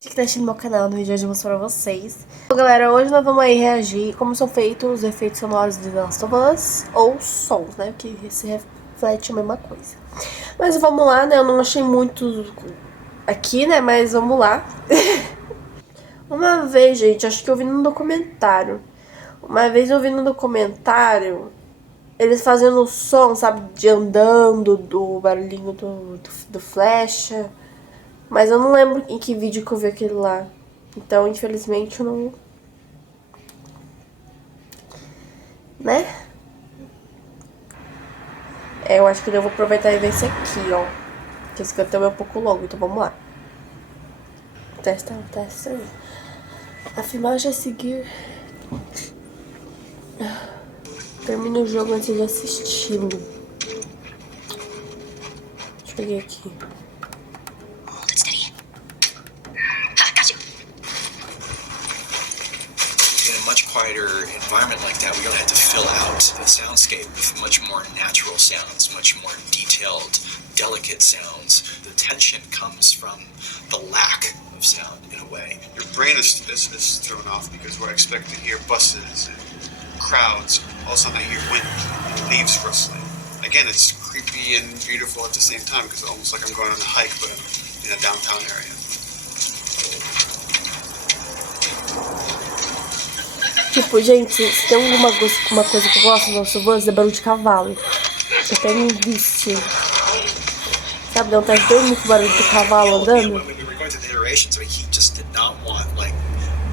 Que tá assistindo meu canal, no vídeo de hoje eu vou mostrar pra vocês. Bom, galera, hoje nós vamos aí reagir como são feitos os efeitos sonoros de The Last of Us, ou sons, né, que se reflete a mesma coisa. Mas vamos lá, né, eu não achei muito aqui, né, mas vamos lá. Uma vez, gente, acho que eu vi num documentário. Uma vez eu vi no documentário eles fazendo o som, sabe, de andando, do barulhinho do flecha. Mas eu não lembro em que vídeo que eu vi aquele lá. Então, infelizmente, eu não... Né? Eu acho que eu vou aproveitar e ver esse aqui, ó. Que esse canto é um pouco longo, então vamos lá. Testa. A filmagem a seguir. Termina o jogo antes de assisti-lo. Deixa eu pegar aqui. Much quieter environment like that, we really had to fill out the soundscape with much more natural sounds, much more detailed, delicate sounds. The tension comes from the lack of sound, in a way. Your brain is thrown off because we're expecting to hear buses and crowds. All of a sudden I hear wind and leaves rustling. Again, it's creepy and beautiful at the same time because it's almost like I'm going on a hike, but I'm in a downtown area. Tipo, gente, se tem uma coisa que eu gosto do Last of Us, é barulho de cavalo. Eu até me vici. Sabe, dá vontade de dormir com o barulho do cavalo andando. When we were going through the iterations, I mean, he just did not want, like,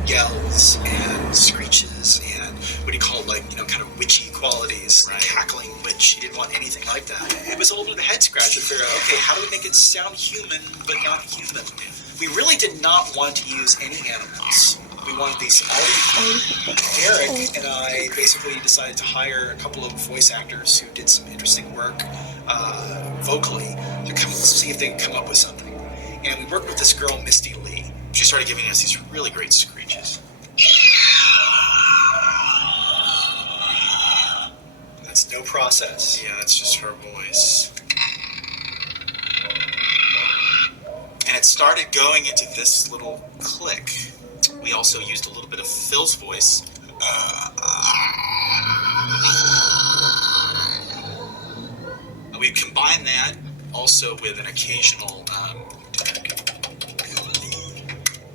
yells and screeches and what he called, like, you know, kind of witchy qualities, right. Cackling witch. He didn't want anything like that. It was a little bit of a head scratcher to figure out, okay, how do we make it sound human but not human? We really did not want to use any animals. We wanted these all. Eric and I basically decided to hire a couple of voice actors who did some interesting work vocally to come see if they could come up with something. And we worked with this girl, Misty Lee. She started giving us these really great screeches. That's no process. Yeah, that's just her voice. And it started going into this little click. We also used a little bit of Phil's voice. We combined that also with an occasional.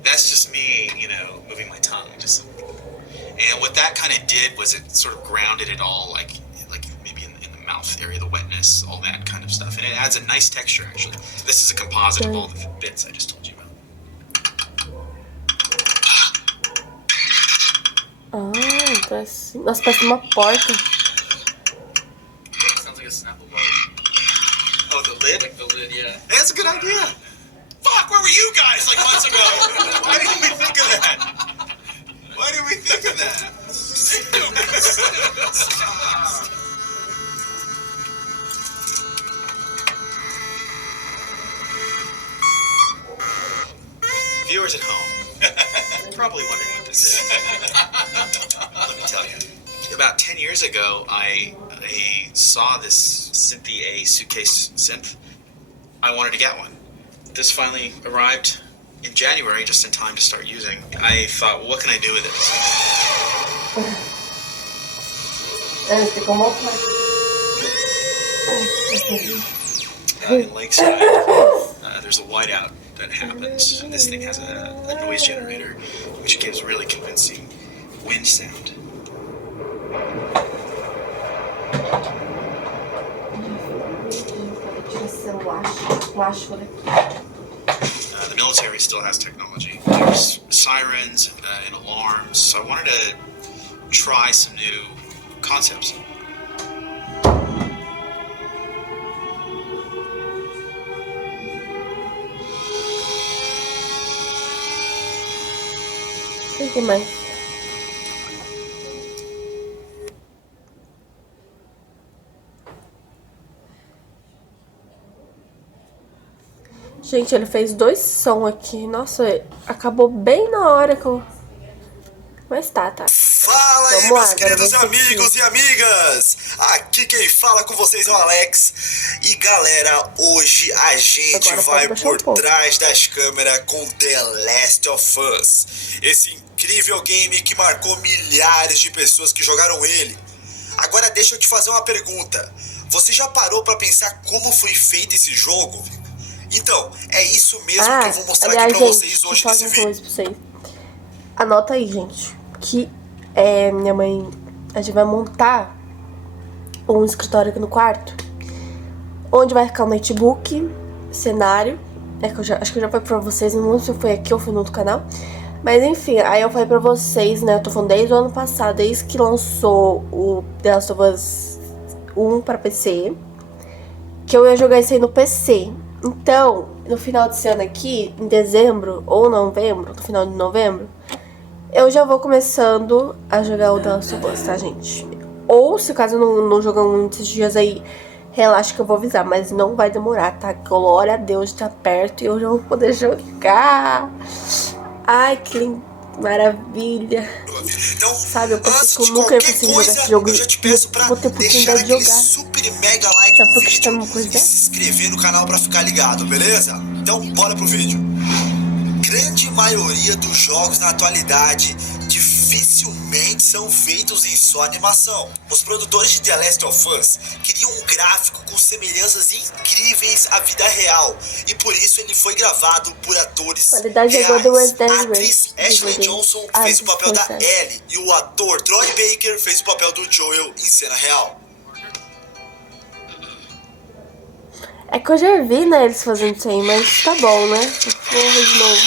That's just me, you know, moving my tongue. And what that kind of did was it sort of grounded it all, like maybe in the mouth area, the wetness, all that kind of stuff. And it adds a nice texture, actually. This is a composite of all the bits I just told you about. Ah, então é assim. Nossa, parece uma porta. Sounds like a Snapple bar. Oh, the lid? Like the lid, yeah. Hey, that's a good idea. Fuck, where were you guys like months ago? Why didn't we think of that? Why did we think of that? Viewers at home, probably wondering what this is. Let me tell you. About 10 years ago, I saw this Synthy A suitcase synth. I wanted to get one. This finally arrived in January, just in time to start using. I thought, well, what can I do with this? In Lakeside, there's a whiteout that happens. This thing has a noise generator, which gives really convincing wind sound. The military still has technology. There's sirens and alarms, so I wanted to try some new concepts. O que mais? Gente, ele fez 2 sons aqui. Nossa, acabou bem na hora que eu... Mas tá. Fala aí, Vamos lá, meus queridos agora vai ser amigos e amigas! Aqui quem fala com vocês é o Alex. E galera, hoje a gente Agora vai pode baixar por um pouco. trás das câmeras com The Last of Us. Esse incrível game que marcou milhares de pessoas que jogaram ele. Agora deixa eu te fazer uma pergunta. Você já parou pra pensar como foi feito esse jogo? Então, é isso mesmo que eu vou mostrar aliás, aqui pra gente, vocês hoje deixa eu nesse falar uma vídeo. coisa pra vocês. Anota aí, gente, que minha mãe, a gente vai montar um escritório aqui no quarto, onde vai ficar o notebook, cenário, acho que eu já falei pra vocês, não sei se foi aqui ou foi no outro canal, mas enfim, aí eu falei pra vocês, né, eu tô falando desde o ano passado, desde que lançou o The Last of Us 1 pra PC, que eu ia jogar isso aí no PC. Então, no final desse ano aqui, em dezembro ou novembro, no final de novembro, eu já vou começando a jogar o The Last of Us, tá, gente? Ou, se caso não jogar muitos dias aí, relaxa que eu vou avisar, mas não vai demorar, tá? Glória a Deus, tá perto e eu já vou poder jogar. Ai, que maravilha. Então, sabe, eu pensei antes que eu de nunca ia qualquer conseguir jogar coisa, esse jogo eu já te peço e pra vou ter deixar oportunidade de aquele jogar. super mega like Sabe no por que vídeo tá uma coisa e dessa? se inscrever no canal pra ficar ligado, beleza? Então, bora pro vídeo. Grande maioria dos jogos na atualidade dificilmente são feitos em só animação. Os produtores de The Last of Us queriam um gráfico com semelhanças incríveis à vida real, e por isso ele foi gravado por atores Qualidade reais. igual do Resident A Evil. atriz Ashley Johnson fez o papel da Ellie e o ator Troy Baker fez o papel do Joel em cena real. É que eu já vi, né, eles fazendo isso aí, mas tá bom, né? Vou ver de novo.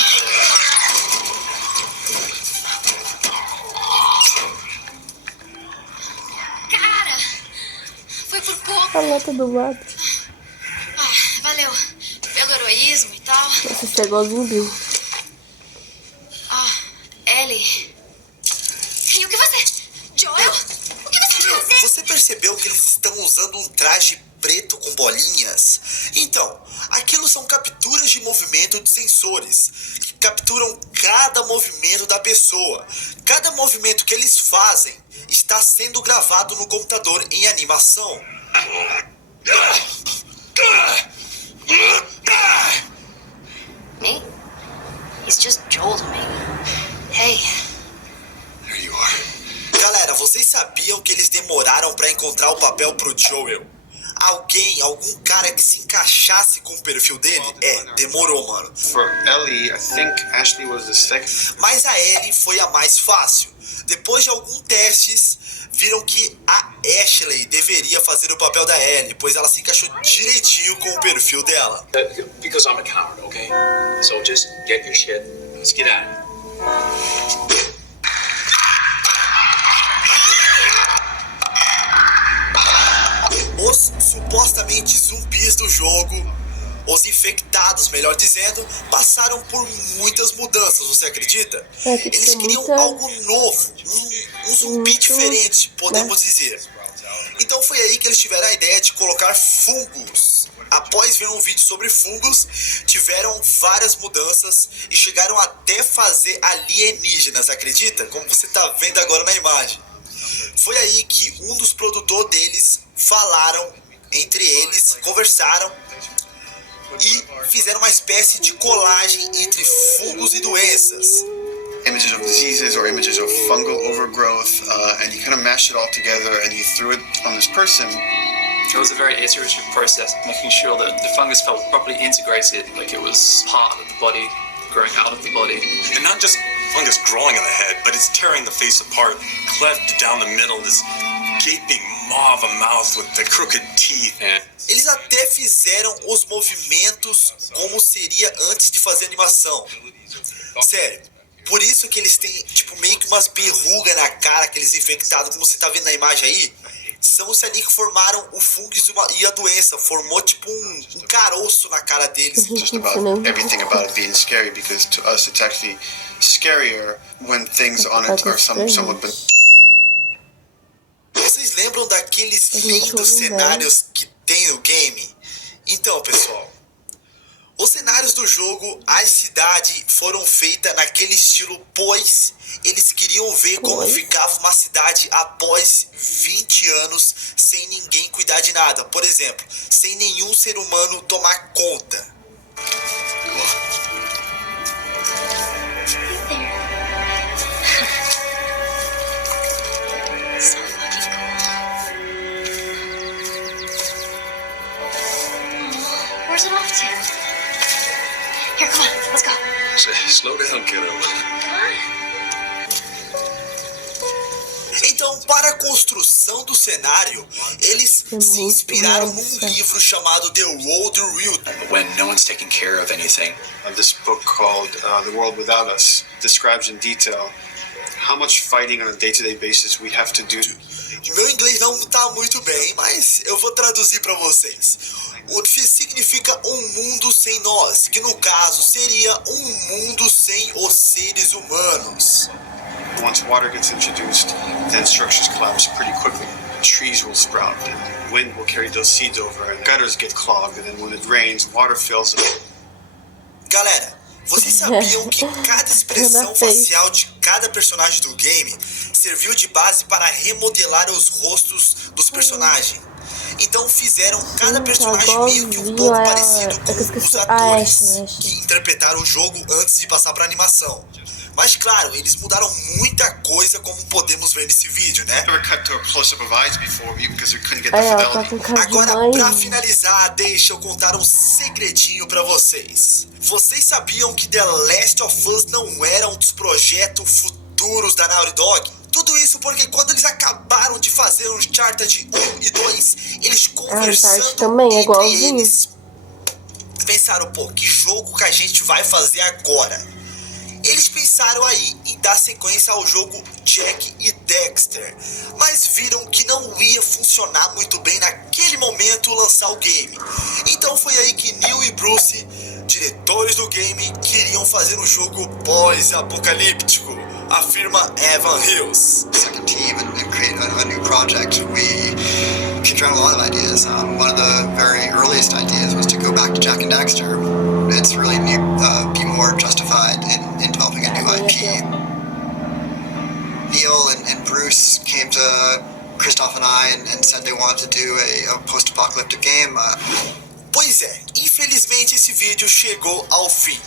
Cara, foi por pouco. A lata do lado. Ah, valeu pelo heroísmo e tal. Nossa, isso é igualzinho o Bill. Ah, Ellie. E o que você... Joel? O que você quer fazer? Você percebeu que eles estão usando um traje preto com bolinhas? Então, aquilo são capturas de movimento de sensores que capturam cada movimento da pessoa. Cada movimento que eles fazem está sendo gravado no computador em animação. Me? He's just Joel to me. Hey. There you are. Galera, vocês sabiam que eles demoraram pra encontrar o papel pro Joel? Algum cara que se encaixasse com o perfil dele? Demorou, mano. For Ellie, I think Ashley was the second. Mas a Ellie foi a mais fácil. Depois de alguns testes, viram que a Ashley deveria fazer o papel da Ellie, pois ela se encaixou direitinho com o perfil dela. Because I'm a coward, okay? So just get your shit. Let's get at it. Os supostamente zumbis do jogo, os infectados, melhor dizendo, passaram por muitas mudanças, você acredita? Eles queriam algo novo, um zumbi diferente, podemos dizer. Então foi aí que eles tiveram a ideia de colocar fungos. Após ver um vídeo sobre fungos, tiveram várias mudanças e chegaram até fazer alienígenas, acredita? Como você tá vendo agora na imagem. Foi aí que um dos produtores deles falaram entre eles, conversaram e fizeram uma espécie de colagem entre fungos e doenças. Images of diseases or images of fungal overgrowth, and he kind of mashed it all together and he threw it on this person. It was a very iterative process, making sure that the fungus felt properly integrated, like it was part of the body, growing out of the body. And not just fungus growing on the head, but it's tearing the face apart, cleft down the middle, this gaping maw of a mouth with the crooked teeth. Eles até fizeram os movimentos como seria antes de fazer animação. Sério, por isso que eles têm tipo meio que umas verrugas na cara, aqueles infectados, como você tá vendo na imagem aí. São os ali que formaram o fungo e a doença. Formou tipo um caroço na cara deles. Just about everything about it being scary, because to us it's actually scarier when things on it are somewhat. Vocês lembram daqueles lindos cenários que tem no game? Então, pessoal, Os cenários do jogo, as cidades foram feitas naquele estilo, pois eles queriam ver como ficava uma cidade após 20 anos sem ninguém cuidar de nada. Por exemplo, sem nenhum ser humano tomar conta. So fucking cool. Oh, where's it off to? Here, come on, let's go. Slow down, kiddo. Come on. Então, para a construção do cenário, eles se inspiraram num livro chamado The World Real. When no one's taking care of anything. This book called The World Without Us describes in detail how much fighting on a day-to-day basis we have to do. Meu inglês não tá muito bem, mas eu vou traduzir para vocês. O que significa um mundo sem nós, que no caso seria um mundo sem os seres humanos. Once water gets introduced, then structures collapse pretty quickly. Trees will sprout, and wind will carry those seeds over, and gutters get clogged, and then when it rains, water fills it. Galera, vocês sabiam que cada expressão facial de cada personagem do game serviu de base para remodelar os rostos dos personagens? Então fizeram cada personagem meio que um pouco parecido com os atores que interpretaram o jogo antes de passar para animação. Mas claro, eles mudaram muita coisa, como podemos ver nesse vídeo, né? Agora, pra finalizar, deixa eu contar um segredinho pra vocês. Vocês sabiam que The Last of Us não era um dos projetos futuros da Naughty Dog? Tudo isso porque quando eles acabaram de fazer o Uncharted 1 e 2, eles conversando também é entre eles, pensaram, pô, que jogo que a gente vai fazer agora? Eles pensaram aí em dar sequência ao jogo Jack e Dexter, mas viram que não ia funcionar muito bem naquele momento lançar o game. Então foi aí que Neil e Bruce, diretores do game, queriam fazer um jogo pós-apocalíptico, afirma Evan Hills. Second team and create a new project. We kicked around a lot of ideas. One of the very earliest ideas was to go back to Jack and Dexter. It's really new, be more justified in developing a new IP. Neil and Bruce came to Christoph and I and said they wanted to do a post-apocalyptic game. Pois é, infelizmente esse vídeo chegou ao fim.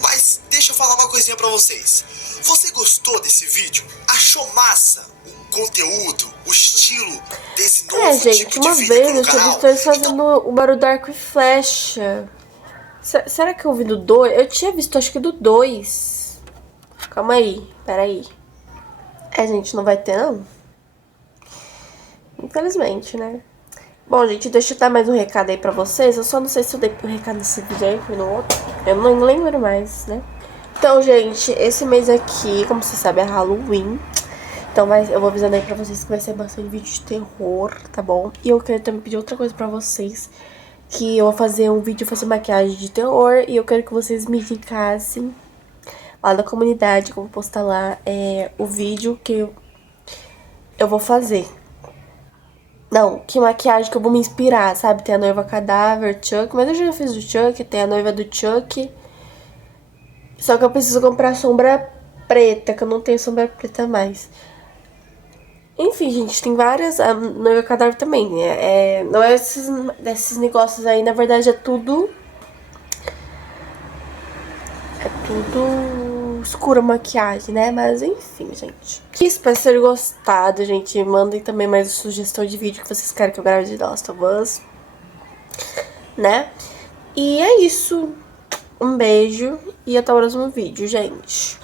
Mas deixa eu falar uma coisinha pra vocês. Você gostou desse vídeo? Achou massa o conteúdo, o estilo desse novo gente, tipo de uma vídeo vez aqui no eu tinha canal? visto eles fazendo o barulho da arco e flecha. Será que eu vi do 2? Eu tinha visto, acho que do 2. Calma aí, peraí. Gente, não vai ter, não? Infelizmente, né? Bom, gente, deixa eu dar mais um recado aí pra vocês. Eu só não sei se eu dei um recado nesse vídeo aí, foi no outro. Eu não lembro mais, né? Então, gente, esse mês aqui, como vocês sabem, é Halloween. Então, eu vou avisando aí pra vocês que vai ser bastante vídeo de terror, tá bom? E eu queria também pedir outra coisa pra vocês. Que eu vou fazer um vídeo fazer maquiagem de terror. E eu quero que vocês me indicassem lá na comunidade, que eu vou postar lá, o vídeo que eu vou fazer. Não, que maquiagem que eu vou me inspirar, sabe? Tem a noiva cadáver, Chuck, mas eu já fiz o Chuck, tem a noiva do Chuck. Só que eu preciso comprar sombra preta, que eu não tenho sombra preta mais. Enfim, gente, tem várias. A noiva cadáver também, né? Não é desses negócios aí, na verdade é tudo escura maquiagem, né? Mas enfim, gente. Espero ter gostado, gente. Mandem também mais sugestão de vídeo que vocês querem que eu grave de The Last of Us, né? E é isso. Um beijo e até o próximo vídeo, gente.